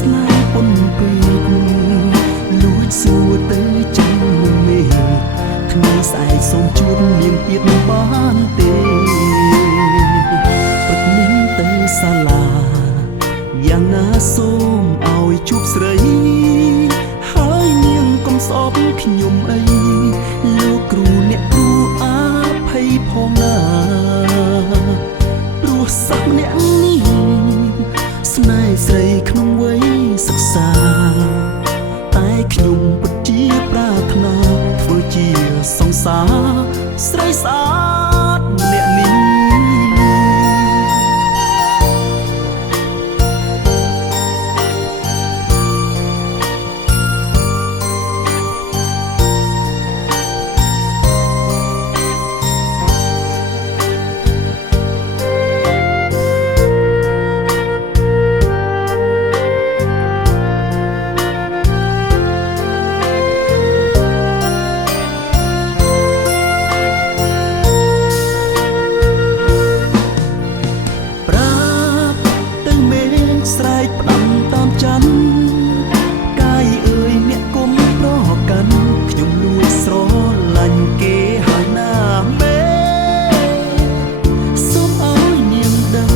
ស្នេហ៍ប៉ុនពេកលួចសួរទៅចាំមេថ្ងៃស្អែកសូមជួបនាងទៀតបានទេព្រឹកនេះទៅសាលាយ៉ាងណាសូមឲ្យជួបស្រីហើយនាងកុំស្អប់ខ្ញុំអីលោកគ្រូអ្នកគ្រូអាភ័យផងណាព្រោះសក់ម្នាក់នេះស្នេហ៍ស្រីក្នុងវ័យសិក្សាតែខ្ញុំពិតជាប្រាថ្នាធ្វើជាសង្សារស្រីស្អាតម្នាក់នេះស្រែកផ្ដាំតាមច័ន្ទកាយអើយអ្នកគុំប្រកាន់ខ្ញុំលួចស្រឡាញ់គេហើយណាមេសូមឲ្យនាងដឹង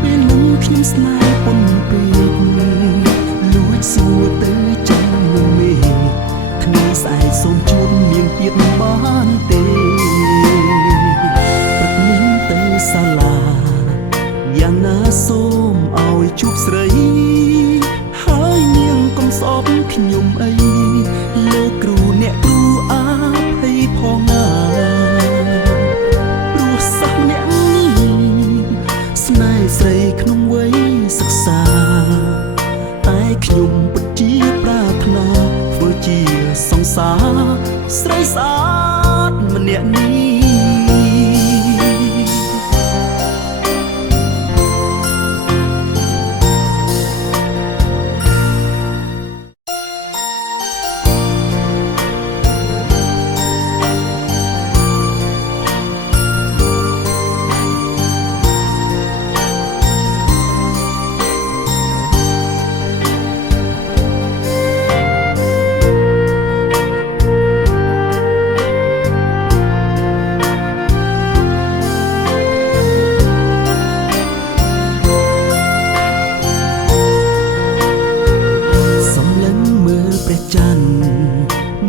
ពេលនឹងខ្ញុំស្នេហ៍ប៉ុនពេកលួចសួរទៅចាំមេថ្ងៃស្អែកសូមជួបនាងទៀតបានទេព្រឹកនេះទៅសាលាយ៉ាងណាសូមឲ្យជួបស្រីហើយនាងកុំស្អប់ខ្ញុំអីលោកគ្រូអ្នកគ្រូអាភ័យផងណាព្រោះសក់អ្នកនេះស្នេហ៍ស្រីក្នុងវ័យសិក្សាតែខ្ញុំពិតជាប្រាថ្នាធ្វើជាសង្សារស្រីស្អាតម្នាក់នេះ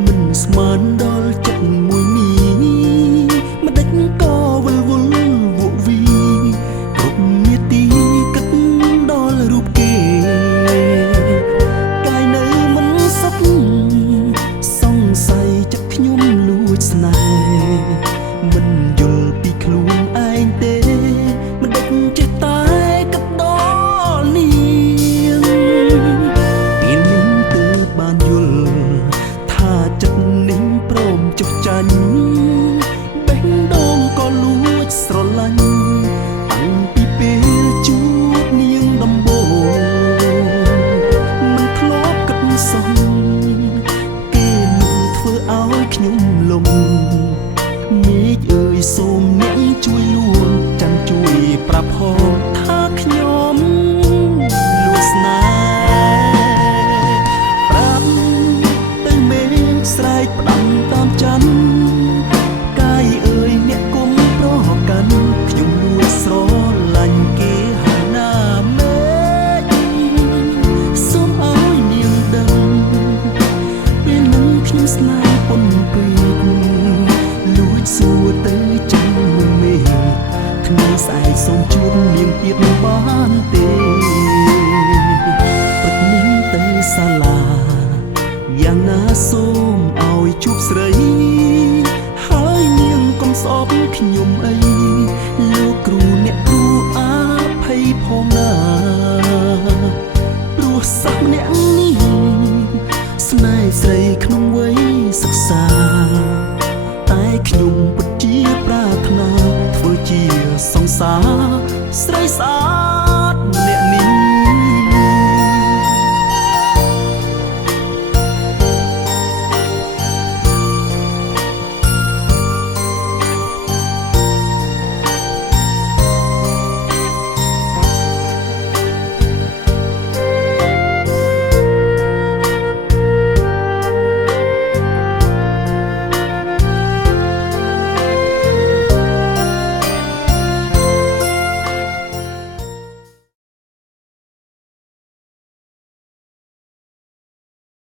មិនស្មានដល់ចិត្តមួយនេះមិនដេចក៏វិលវល់វក់វីគ្រប់នាទីគិតដល់រូបគេកាយនៅមិនសុខសង្ស័យចិត្តខ្ញុំលួចស្នេហ៍មិនយល់ពីខ្លួនឯងទេមិនដេចចេះតែគិតដល់នាងពេលនេះទើបបានយល់ចិត្តនេះព្រមចុះចាញ់បេះដូងក៏លួចស្រឡាញ់តាំងពីពេលជួបនាងដំបូងមិនធ្លាប់គិតសោះគេនឹងធ្វើឲ្យខ្ញុំលំមេឃអើយសូមអ្នកជួយលួងចាំជួយប្រាប់ផងថាខ្ញុំលួចស្នេហ៍ប្រាប់ទៅមេស្រែកផ្ដាំតាមច័ន្ទកាយអើយអ្នកគុំប្រកាន់ខ្ញុំលួចស្រឡាញ់គេហើយណាមេសូមឲ្យនាងដឹងពេលនឹងខ្ញុំស្នេហ៍ប៉ុនពេកលួចសួរទៅចាំមេថ្ងៃស្អែកសូមជួបនាងទៀតបានទេព្រឹកនេះទៅសាលាយ៉ាងណាសូមឲ្យជួបស្រីហើយនាងកុំស្អប់ខ្ញុំអីលោកគ្រូអ្នកគ្រូអាភ័យផងណាព្រោះសក់ម្នាក់នេះស្នេហ៍ស្រីក្នុងវ័យសិក្សាតែខ្ញុំពិតជាប្រាថ្នាធ្វើជាសង្សារស្រីស្អាត